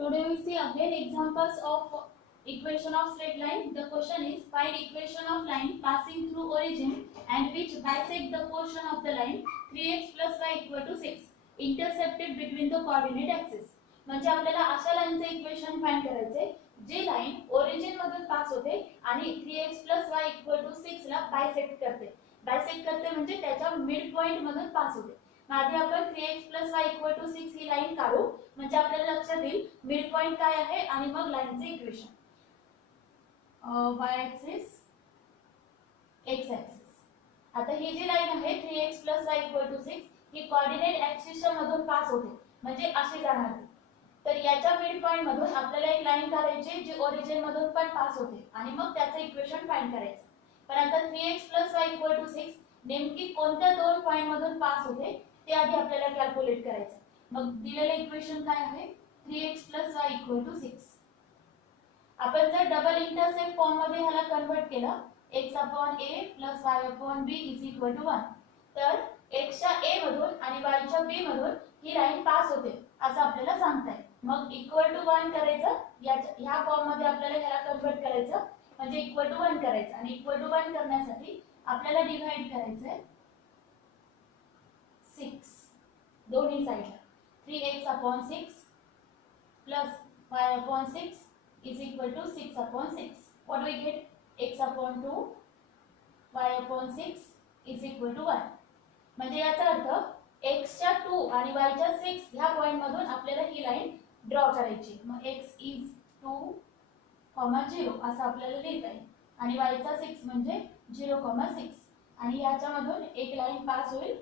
Today we see again examples of equation of straight line. The question is find equation of line passing through origin and which bisect the portion of the line 3x plus y equal to 6 intercepted between the coordinate axis. म्हणजे आपल्याला अशा लाईनचे equation find करायचे जी line origin मधून pass होते आणि 3x y equal to 6 ला bisect करते. बायसेक्ट करते म्हणजे त्याच्या मिड पॉइंट मधून पास होते. आधी आपण 3x y equal to 6 he line काढू म्हणजे आपल्याला लक्षात येईल मिड पॉइंट काय आहे आणि मग लाईनचे equation. y axis x axis. आता ही जी लाईन आहे 3x y equal to 6 ही कोऑर्डिनेट ऍक्सिसच्या मधून पास होते म्हणजे अशी जाणार. तर याच्या मिड पॉइंट मधून आपल्याला एक लाईन काढायची जी ओरिजिन मधून पण पास होते आणि मग त्याचे इक्वेशन फाइंड करायचं. पण आता 3x y equal to 6 नेमकी कोणत्या दोन पॉइंट मधून पास होते ते आधी आपल्याला कॅल्क्युलेट करायचं. मग दिलेले इक्वेशन काय आहे 3x y equal to 6. आपण जर डबल इंटरसेक्ट फॉर्म मध्ये ह्याला कन्वर्ट केलं x upon a plus y upon b is equal to 1 तर x च्या a मधून आणि y च्या b मधून ही लाईन पास होते असं आपल्याला सांगता येईल. मग इक्वल टू 1 करायचं ह्या फॉर्म मध्ये आपल्याला ह्याला कन्वर्ट करायचं म्हणजे इक्वल टू 1 करायचं आणि इक्वल टू 1 करण्यासाठी आपल्याला डिवाइड करायचंय 6 दोन्ही साइडला 3x upon 6 plus y upon 6 is equal to 6 upon 6. What do we get? X upon 2 y upon 6 is equal to 1. म्हणजे याचा अर्थ x च्या 2 आणि y च्या 6 ह्या पॉइंट मधून आपल्याला ही लाईन ड्रॉ करायची. मग x is 2, 0 असं आपल्याला लिहिता येईल आणि y चा 6 म्हणजे 0, 6 आणि याच्या मधून एक लाईन पास होईल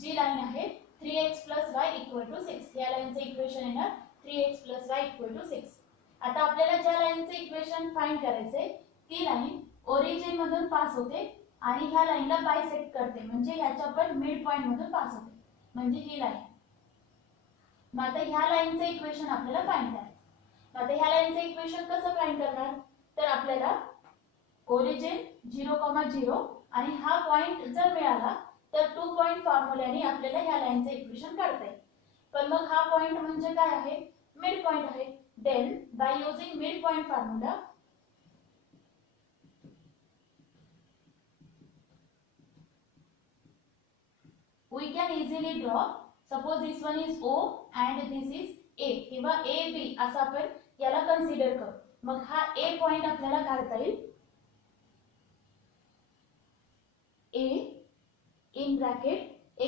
जी लाईन आहे 3x y equal to 6. या लाईनचे इक्वेशन येणार 3x y equal to 6. आता आपल्याला ज्या लाईनचे इक्वेशन फाइंड करायचे ती लाईन ओरिजिन मधून पास होते आणि ह्या लाईनला बायसेक्ट करते म्हणजे ह्याच्या पण मिड पॉइंट मधून पास होते म्हणजे ही लाईन. मग आता ह्या लाईनचे इक्वेशन आपल्याला फाइंड करायचे. मग आता ह्या लाईनचे इक्वेशन कसं फाइंड करणार तर आपल्याला ओरिजिन 0, 0 आणि हा पॉइंट जर मिळाला तर 2 पॉइंट फॉर्म्युल्याने आपल्याला ह्या लाईनचे इक्वेशन काढता येईल. पण मग हा पॉइंट म्हणजे काय आहे मिड पॉइंट आहे. then by using midpoint formula we can easily draw suppose this one is O and this is A किंवा AB असं आपण याला कन्सिडर करू. मग हा A पॉइंट आपल्याला काढता येईल A in bracket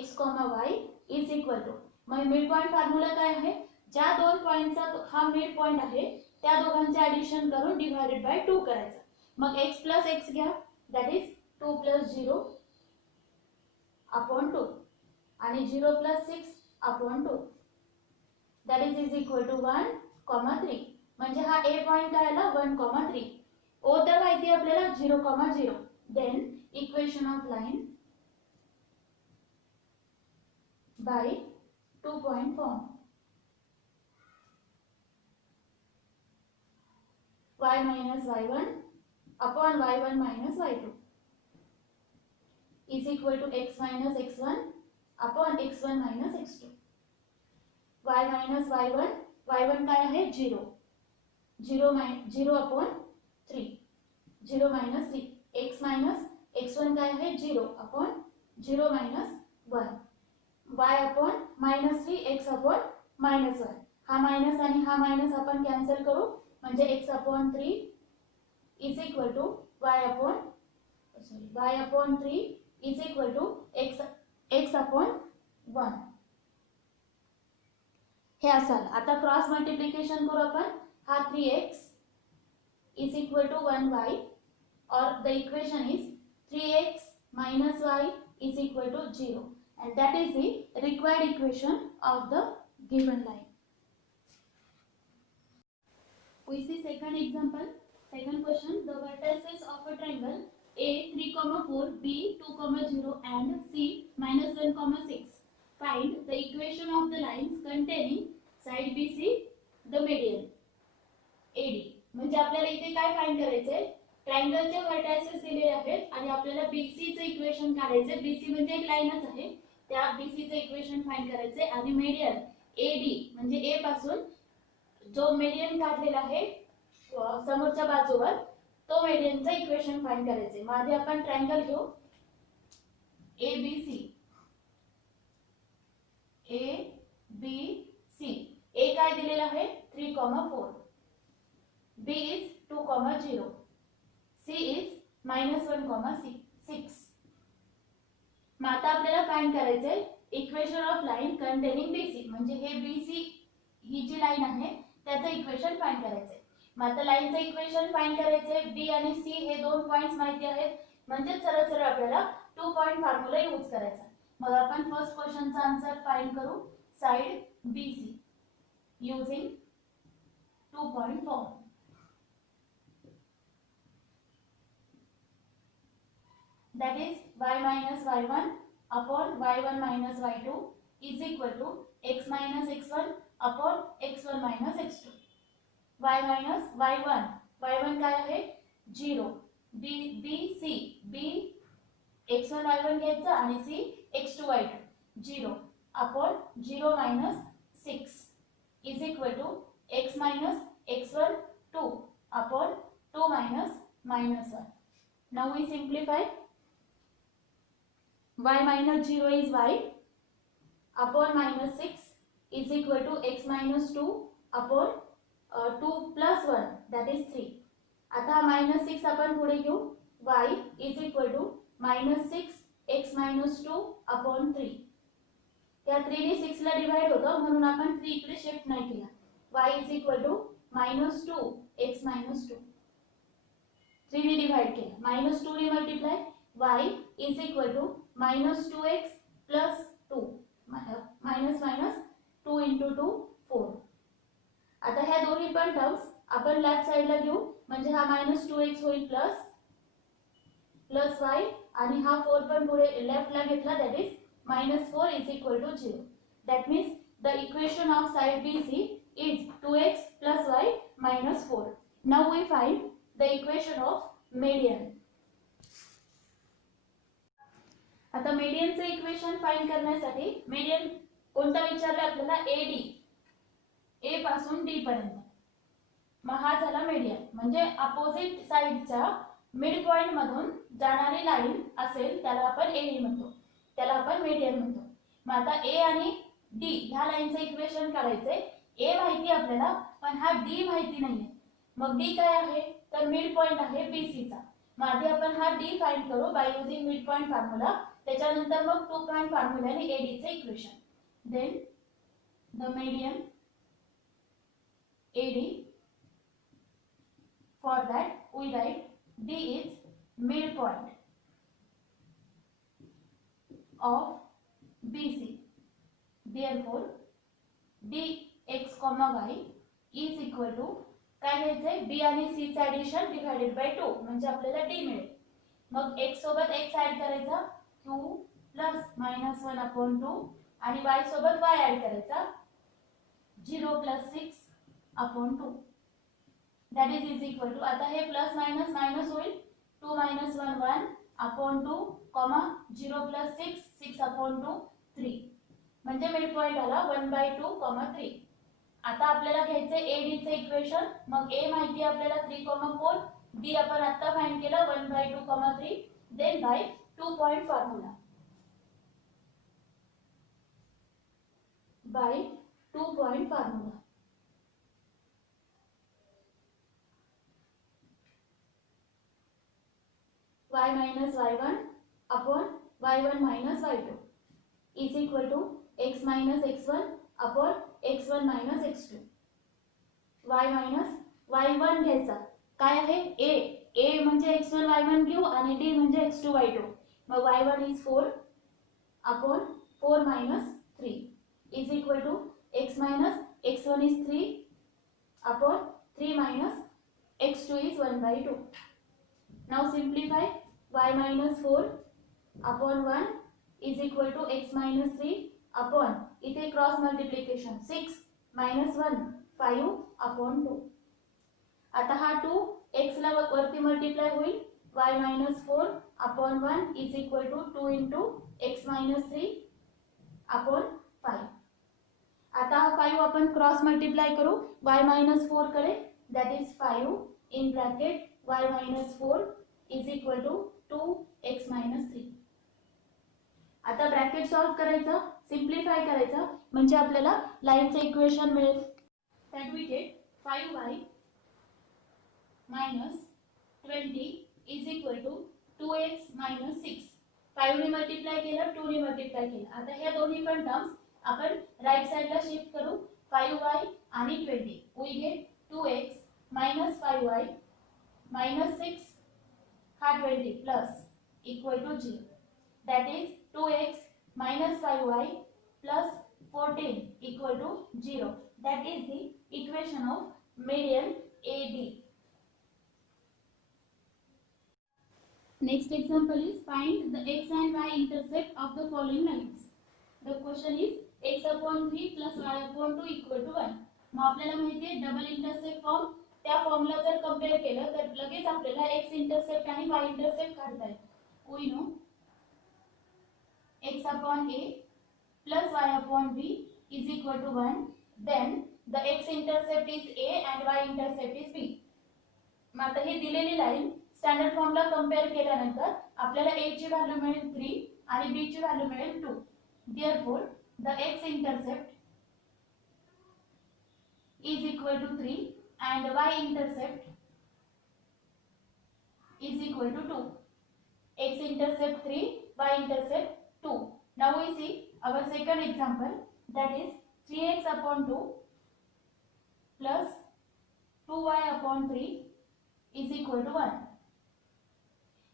x, y is equal to मग मिड पॉइंट फॉर्म्युला काय आहे ज्या दोन पॉइंटचा हा मिड पॉइंट आहे त्या दोघांचे ऍडिशन करून डिवाइडेड बाय 2 करायचं. मग x plus x घ्या दॅट इज 2 plus 0 upon 2 आणि 0 plus 6 upon 2 that is equal to 1, 3 म्हणजे हा a पॉइंट काय आला 1, 3. o तर माहिती आपल्याला 0, 0. Then equation of line by 2 point form y minus y1 upon y1 minus y2 is equal to x minus x1 upon x1 minus x2. y minus y1 y1 काय आहे 0 0 upon 3 0 minus 3 x minus x1 काय आहे 0 upon 0 minus 1 y upon minus 3 x upon minus 1. हा minus आणि हा minus आपण cancel करू म्हणजे x upon 3 is equal to y upon 3 is equal to x upon 1 हे असेल. आता क्रॉस मल्टिप्लिकेशन करू आपण. हा 3x is equal to 1y or the equation is 3x minus y is equal to 0 and that is the required equation of the given line. We see second example, second question. The vertices of a triangle A 3, 4, B 2, 0 and C -1, 6. Find the equation of the lines containing side BC, the median AD. म्हणजे आपल्याला इथे काय find करायचंय ट्रायंगलचे vertices दिलेले आहेत आणि आपल्याला BC चे इक्वेशन काढायचे. BC म्हणजे एक लाईनच आहे त्या BC चे इक्वेशन फाइंड करायचे आणि मीडियन AD म्हणजे A पासून जो मेडियन काढलेला आहे समोरच्या बाजूवर तो मेडियनचं इक्वेशन फाइंड करायचे. मग आधी आपण ट्रायंगल घेऊ A B C. A B C. ए काय दिलेला आहे 3,4. B is 2,0. C is -1,6. मग आता आपल्याला फाइंड करायचे equation of line containing BC. म्हणजे हे बीसी ही जी लाईन आहे त्याचं इक्वेशन फाइंड करायचे. मग आता लाईनचं इक्वेशन फाइंड करायचे. बी आणि सी हे दोन पॉइंट्स माहिती आहेत म्हणजे सरळ सरळ आपल्याला 2 पॉइंट फॉर्म्युला यूज करायचा. मग आपण फर्स्ट क्वेश्चनचा आन्सर फाइंड करू. Side BC using 2 point form. That is y minus y1 upon y1 minus y2 is equal to x minus x1 upon x1 minus x2. y minus y1. y1 काय आहे 0. b b c. b x1 y1 घ्यायचा आणि c x2 y2 0 upon 0 minus 6 is equal to x minus x1 2 upon 2 minus -1. Now we simplify. Y minus 0 is y upon -6 is equal to x minus 2 upon 2 plus 1 that is 3. आता -6 आपण पुढे घेऊ. y is equal to -6 x minus 2 upon 3. त्या 3 ने 6 ला divide होतं म्हणून आपण 3 इकडे शिफ्ट नाही केला. y is equal to -2 x minus 2. 3 ने डिवाइड केला. -2 ने multiply y is equal to -2x plus 2 minus 2 into 2 4. आता ह्या दोन्ही पण टर्म्स आपण लेफ्ट साइडला घेऊ म्हणजे हा -2x होईल प्लस y आणि हा 4 पण पुढे लेफ्टला घेतला that is -4 is equal to 0. That means the equation of side BC is 2x plus y minus 4. Now we find the equation of median. आता medianचे इक्वेशन फाइंड करण्यासाठी median कोणता विचारला आपल्याला AD. A पासून D पर्यंत. मग हा झाला median म्हणजे अपोजिट साइडच्या मिड पॉइंट मधून जाणारी लाईन असेल त्याला आपण AD म्हणतो. त्याला आपण मीडियन म्हणतो. मग आता ए आणि डी ह्या लाईनचं इक्वेशन काढायचंय. ए माहिती आपल्याला पण हा डी माहिती नाहीये. मग डी काय आहे तर मिड पॉइंट आहे बीसी चा. मग आधी आपण हा डी फाइंड करू by using mid point formula. त्याच्यानंतर मग 2 पॉइंट फॉर्म्युलाने एडी चे equation. Then the median AD. For that we write D is mid point of BC. Therefore dx, y is equal to काय घ्यायचंय b आणि c चे addition divided by 2 म्हणजे आपल्याला d मिळेल. मग x सोबत x ऍड करायचा q प्लस -1 अपॉन 2 आणि y सोबत y ऍड करायचा 0 plus 6 upon 2 that is equal to. आता हे प्लस मायनस मायनस होईल 2 - 1 1 अपॉन 2 कॉमा 0 प्लस 6 अपॉन 2 3 म्हणजे मिड पॉइंट आला 1/2 3. आता आपल्याला घ्यायचे AD चे इक्वेशन. मग A माहिती आपल्याला 3,4. D आपण आता फाइंड केला 1/2 3. Then by 2 point formula. By 2 point formula y minus y1 upon y1 minus y2 is equal to x minus x1 upon x1 minus x2. y minus y1 घ्यायचा काय आहे a म्हणजे x1 y1 घेऊ आणि d म्हणजे x2 y2. मग y1 is 4 upon 4 minus 3 is equal to x minus x1 is 3 upon 3 minus x2 is 1/2. Now simplify. Y minus 4 upon 1 is equal to x minus 3 upon इथे cross multiplication 6 minus 1 5 upon 2. आता हा 2 x ला वरती multiply होईल. y minus 4 upon 1 is equal to 2 into x minus 3 upon 5. आता हा 5 आपण cross multiply करू y मायनस 4 कडे, that is 5 in bracket y minus 4 is equal to 2x minus 3. आता ब्रॅकेट सॉल्व करायचं, सिम्प्लिफाय करायचं, म्हणजे आपल्याला लाईनचं इक्वेशन मिळेल. That we get 5y minus 20 is equal to 2x minus 6. 5 ने मल्टिप्लाय केलं, 2 ने मल्टिप्लाय केलं. आता ह्या दोन्ही पण टर्म्स आपण राईट साइडला शिफ्ट करू. 5y आणि 20 we get 2x minus 5y minus 6 हा 20 plus equal to 0. That is 2x minus 5y plus 14 equal to 0. That is the equation of median AB. Next example is find the x and y intercept of the following lines. The question is x upon 3 plus y upon 2 equal to 1. मग आपल्याला माहिती आहे double intercept form, त्या फॉर्मला जर compare केलं तर लगेच आपल्याला x इंटरसेप्ट आणि y इंटरसेप्ट काढता येईल. We know x upon a plus y upon b is equal to 1. Then the x intercept is a and y intercept is b. मग आता ही दिलेली लाईन स्टँडर्ड फॉर्मला कंपेअर केल्यानंतर आपल्याला a ची value मिळेल 3 आणि b ची व्हॅल्यू मिळेल 2. Therefore the x intercept is equal to 3 and y intercept is equal to 2. X intercept 3, y intercept 2. Now we see our second example, that is 3x upon 2 plus 2y upon 3 is equal to 1.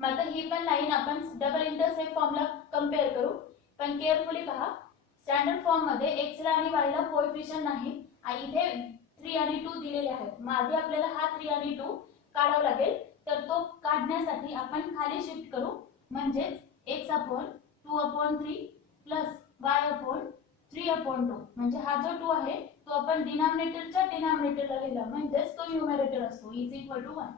मग आता ही पण line आपण double intercept फॉर्मला compare करू, पण carefully पहा. Standard form मध्ये x ला आणि y ला कोएफिशियंट नाही आणि इथे 3 आणि 2 दिलेले आहेत. मग आधी आपल्याला हा 3 आणि 2 काढावा लागेल, तर तो काढण्यासाठी आपण खाली शिफ्ट करू, म्हणजे x upon 2 upon 3 plus y upon 3 upon 2. म्हणजे हा जो 2 आहे तो आपण डिनॉमिनेटरच्या डिनॉमिनेटरला लिहिला, म्हणजे तो न्यूमरेटर असतो इज इक्वल टू 1.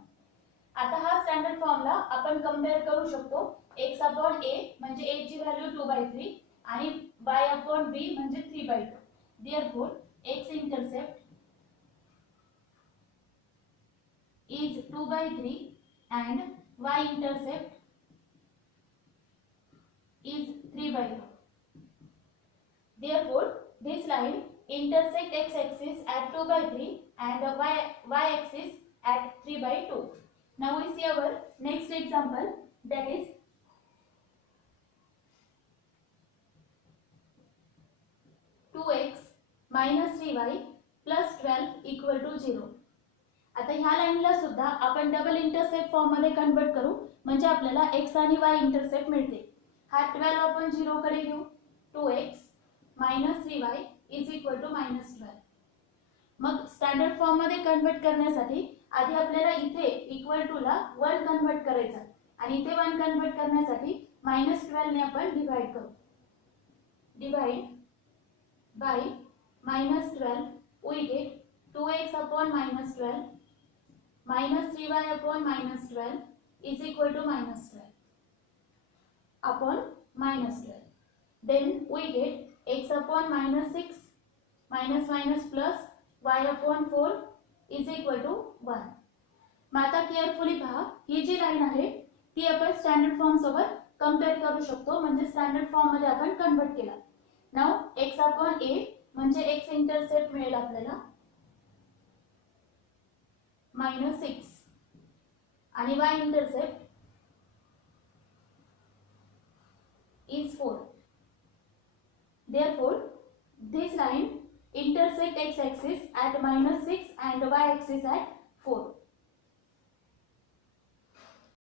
आता हा स्टँडर्ड फॉर्मला आपण कंपेअर करू शकतो. x अपॉन a म्हणजे a ची व्हॅल्यू 2/3 आणि y अपॉन b म्हणजे 3/2. Therefore x intercept is 2/3 and y intercept is 3/2. Therefore this line intersect x-axis at 2/3 and y-axis at 3/2. Now we see our next example, that is 2x minus 3y plus 12 equal to 0. आता ह्या लाईनला सुद्धा आपण double intercept form मध्ये convert करू, म्हणजे आपल्याला x आणि y इंटरसेप्ट मिळते. हा 12 आपण 0 कडे घेऊ. 2x minus 3y is equal to minus 12. मग स्टँडर्ड फॉर्म मध्ये कन्वर्ट करण्यासाठी आधी आपल्याला इथे इक्वल टू ला 1 कन्वर्ट करायचा आणि इथे 1 कन्वर्ट करण्यासाठी -12 ने आपण डिवाइड करू. Divide by -12 we get 2x upon -12 minus 3y upon -12 is equal to -12 upon -12. Then we get x upon -6 minus plus y upon 4 is equal to 1. मग आता केअरफुली पहा, ही जी लाईन आहे ती आपण स्टँडर्ड फॉर्म सोबत कंपेअर करू शकतो, म्हणजे स्टँडर्ड फॉर्म मध्ये आपण कन्वर्ट केला. नाउ x upon a म्हणजे x इंटरसेप्ट मिळेल आपल्याला -6 आणि y intercept is 4. Therefore this line intersect x-axis at -6 and y-axis at 4.